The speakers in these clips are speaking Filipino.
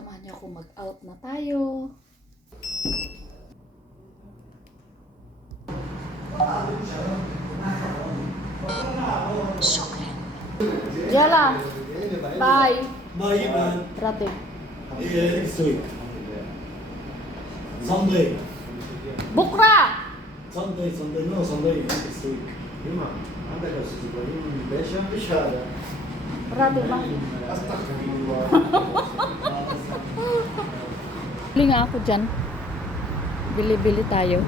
Samahan niyo ako mag-out na tayo. Yala. Bye. Bye, man. Traffic. Yeah, next week. Sunday. Bukra! Sunday, no, Sunday, next week. يما عندك استاذ ابراهيم باشا بشهاده Traffic ba? استغفر الله Bili nga ako dyan. Bili-bili tayo.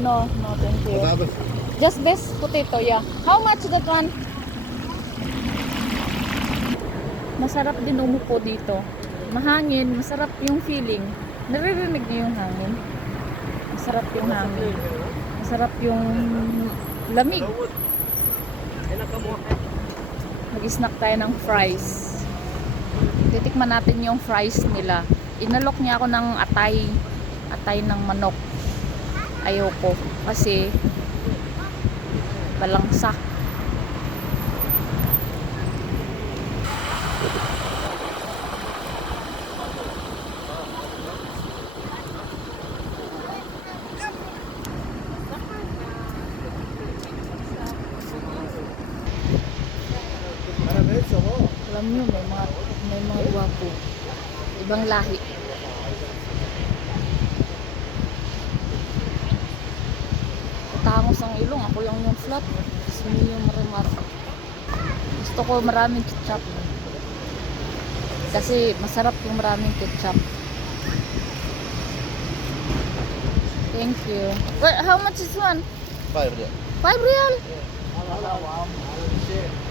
No, thank you. Just best potato, yeah. How much that one? Masarap din umupo dito. Mahangin, masarap yung feeling. Naririnig niyo yung hangin? Masarap yung hangin. Masarap yung lamig. Mag-snack tayo ng fries. Titikman natin yung fries nila. Inalok niya ako ng atay ng manok. Ayoko kasi balangsa. Alam nyo, may mga gwapo. Ibang lahi. Patangos ang ilong. Ako lang yung flat. Sino yung marimar. Gusto ko maraming ketchup. Kasi masarap yung maraming ketchup. Thank you. Well, how much is one? 5 ريال 5 real?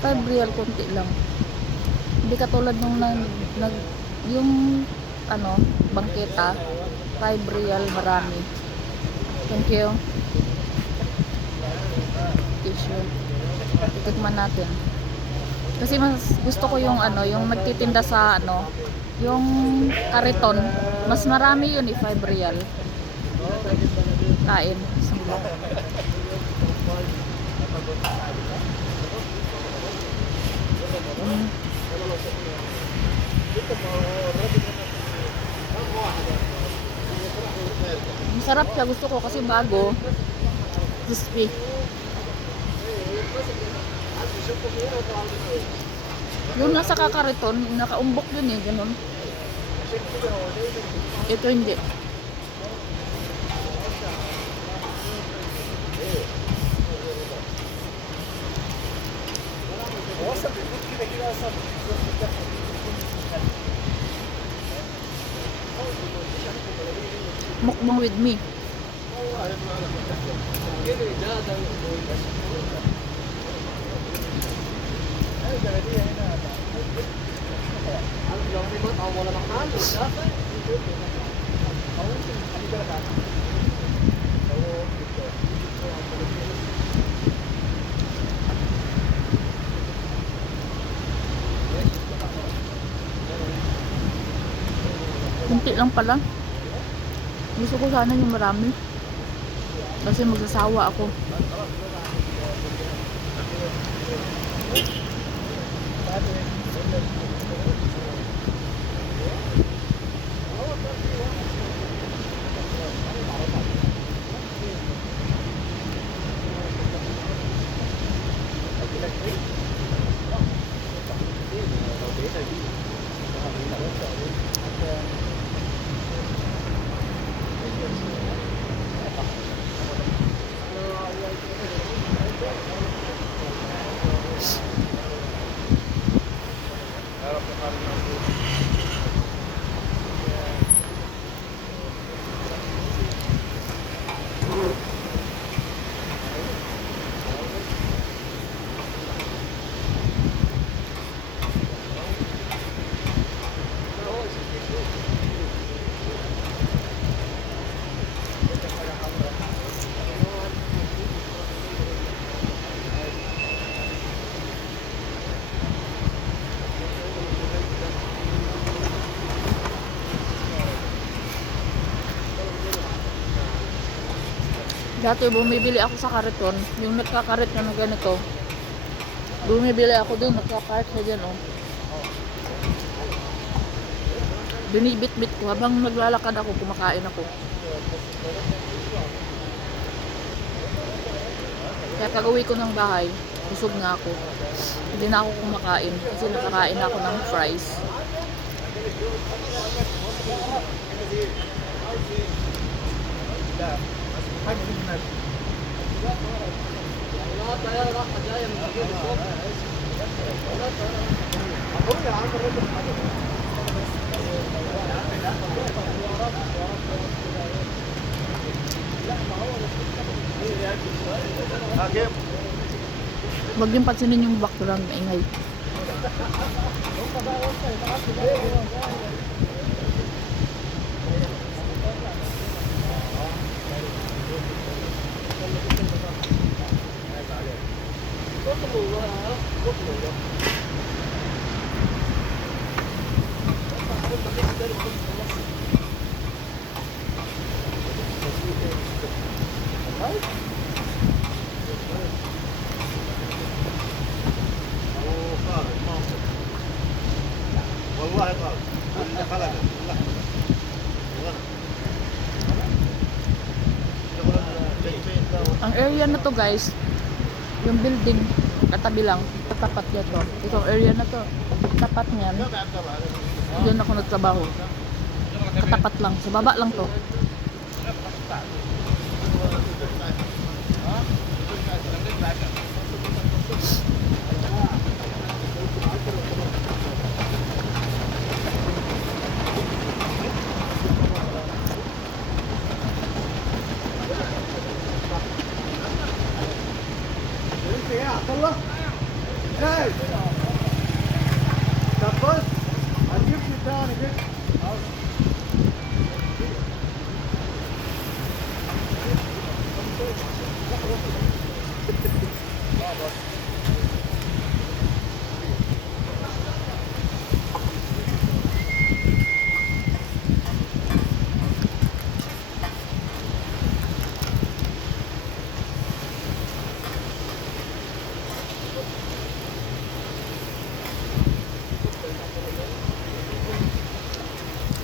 5 real, konti lang. Hindi katulad nung yung bangketa, 5 real marami. Thank you. Tissue. Titikman natin. Kasi mas gusto ko yung yung nagtitinda sa yung kariton. Mas marami yun 5 real. Kain. Sumbong. Masarap siya, gusto ko kasi bago, crispy. Yung nasa kakariton, nakaumbok yun ganun. Ito hindi. Mukbang with me. Kunti lang pala. Gusto ko sana yung marami. Kasi magsasawa ako. Dati bumibili ako sa kariton, yung nagkakarit na ganito. Bumibili ako dun, nagka-park na dyan, oh. Binibit-bit ko habang naglalakad ako, kumakain ako. Kaya pag uwi ko ng bahay, busog na ako. Hindi na ako kumakain kasi nakakain ako ng fries. Huwag yung pansinin yung background, maingay. والله قال ولا خلق لا Ang area na to guys, yung building, katabi lang, katapat niya to. Itong area na to, tapat niyan, doon ako nagtrabaho. Katapat lang, sa baba lang to. يا عبد الله جاي طب بص هتجيب لي ده انا جبت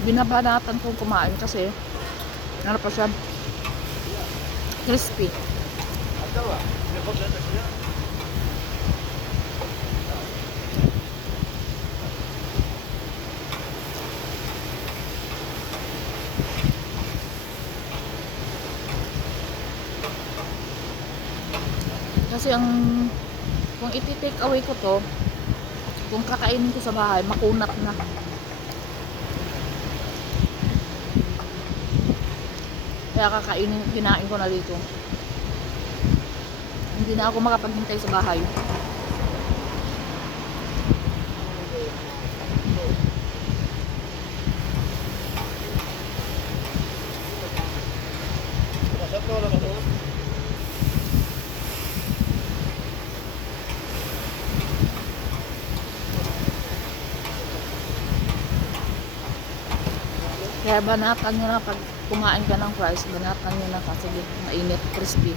Binabanatan kong kumain kasi ano pa siya, crispy. Kasi kung iti-take away ko to, kung kakainin ko sa bahay, makunat na. Kaya kinain ko na dito. Hindi na ako makapaghintay sa bahay. Kaya banatan nyo na pag kumain ka ng fries, banatan nyo na kasi mainit, crispy.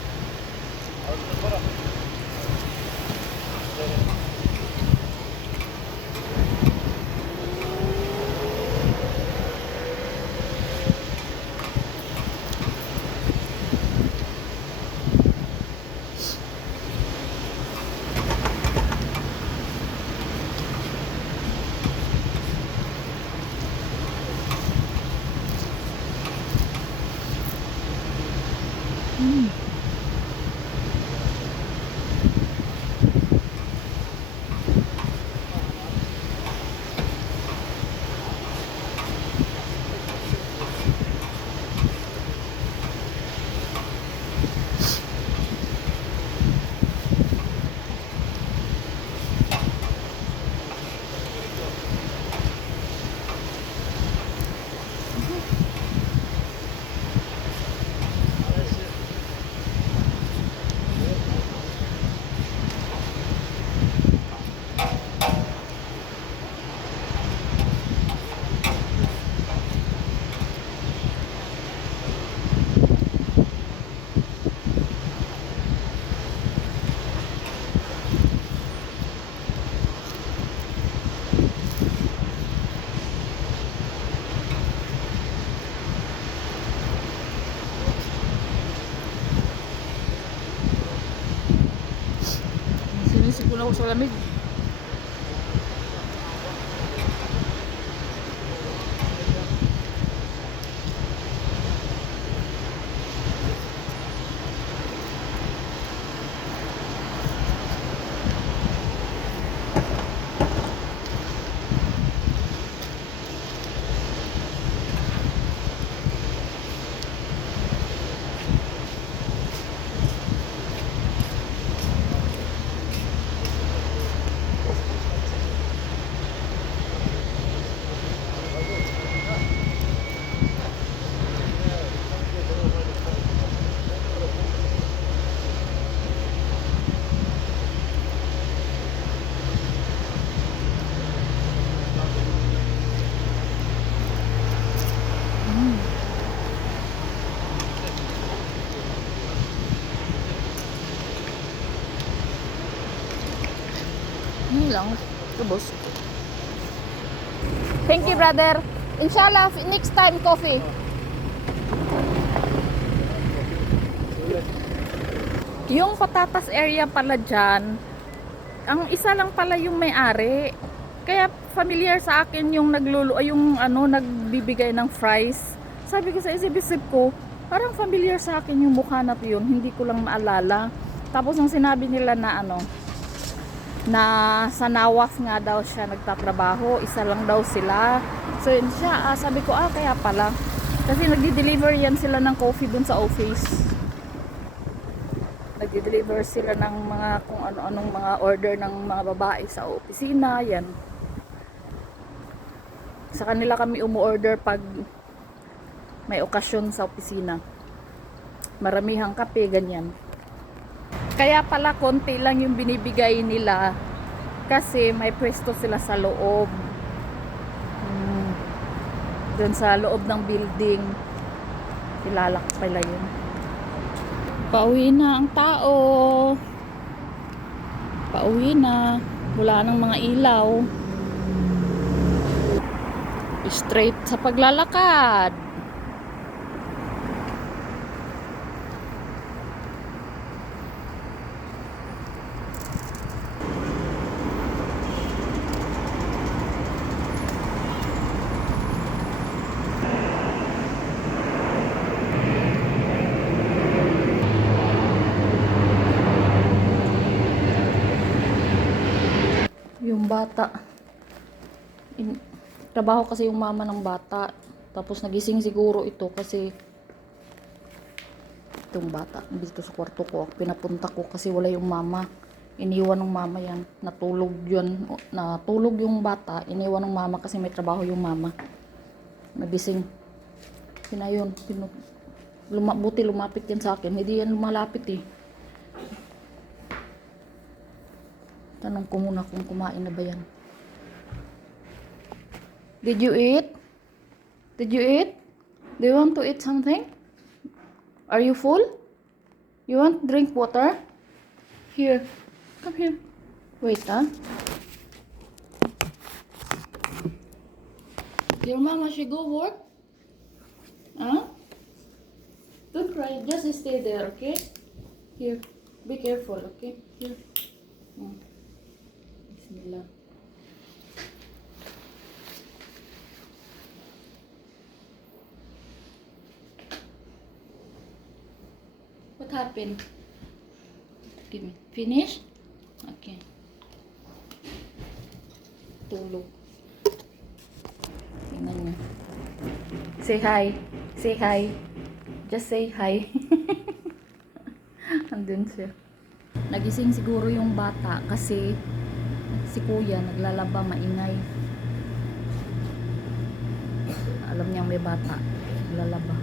Lamig. Yun lang. Tubos. Thank you, brother. Inshallah, next time coffee. Yung patatas area pala dyan, ang isa lang pala yung may-ari. Kaya familiar sa akin yung yung nagbibigay ng fries. Sabi ko sa isip-isip ko, parang familiar sa akin yung mukha na yun. Hindi ko lang maalala. Tapos nung sinabi nila na na sa Nawaf nga daw siya nagtatrabaho, isa lang daw sila. So yun siya, sabi ko kaya pala. Kasi nagdi-deliver yan sila ng coffee dun sa office. Nagdi-deliver sila ng mga kung ano-anong mga order ng mga babae sa opisina, yan. Sa kanila kami umu-order pag may okasyon sa opisina. Maramihang kape, ganyan. Kaya pala konti lang yung binibigay nila kasi may pwesto sila sa loob. Doon sa loob ng building. Ilalak pala yun. Pauwi na ang tao. Pauwi na. Wala nang mga ilaw. Straight sa paglalakad. Yung bata, trabaho kasi yung mama ng bata, tapos nagising siguro ito kasi itong bata dito sa kwarto ko, pinapunta ko kasi wala yung mama, iniwan ng mama yan, natulog yung bata, iniwan ng mama kasi may trabaho yung mama, nagising, pinayon, buti lumapit yan sa akin, hindi yan lumalapit eh. Tanong ko muna kung kumain na ba yan. Did you eat? Did you eat? Do you want to eat something? Are you full? You want drink water? Here. Come here. Wait, Your mama should go work? Don't cry. Just stay there, okay? Here. Be careful, okay? Here. Bismillah. What happened? Give me. Finish? Okay. Tulog. Tingnan niyo. Say hi. Say hi. Just say hi. Andun siya. Nagising siguro yung bata kasi si kuya naglalaba, maingay. Alam niyang may bata, naglalaba.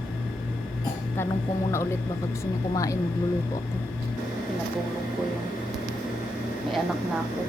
Tanong ko muna ulit baka gusto niya kumain, magluluto ako. Pinatulog ko yung may anak na ako.